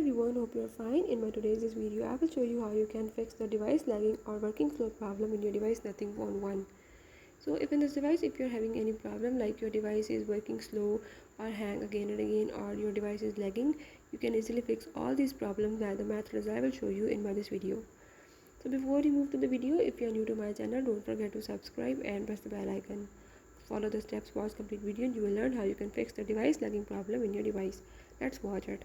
Everyone, hope you are fine. In my today's this video, I will show you how you can fix the device lagging or working slow problem in your device Nothing Phone 1. So if in this device, if you're having any problem like your device is working slow or hang again and again, or your device is lagging, you can easily fix all these problems by the methods I will show you in this video. So before we move to the video, if you are new to my channel, don't forget to subscribe and press the bell icon. Follow the steps, watch complete video, and you will learn how you can fix the device lagging problem in your device. Let's watch it.